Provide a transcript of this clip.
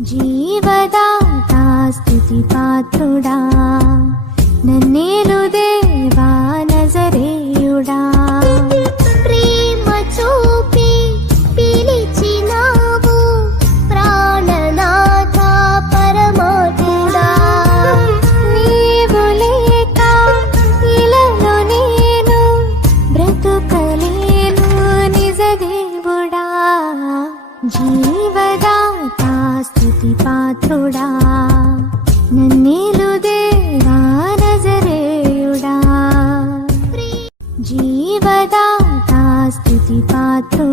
జీవదాతా స్తుతి పాత్రుడా, నన్నేలు దేవా నజరేయుడా. ప్రేమ చూపి పిలిచినావు ప్రాణనాథ పరమాత్ముడా. నీవు లేక ఇలలో నేను బ్రతుకలేను నిజ దేవుడా. జీవదాతా స్తుతి పాత్రుడా, నన్నేలు దేవా నజరేయుడా. జీవదాతా స్తుతి పాత్రుడా.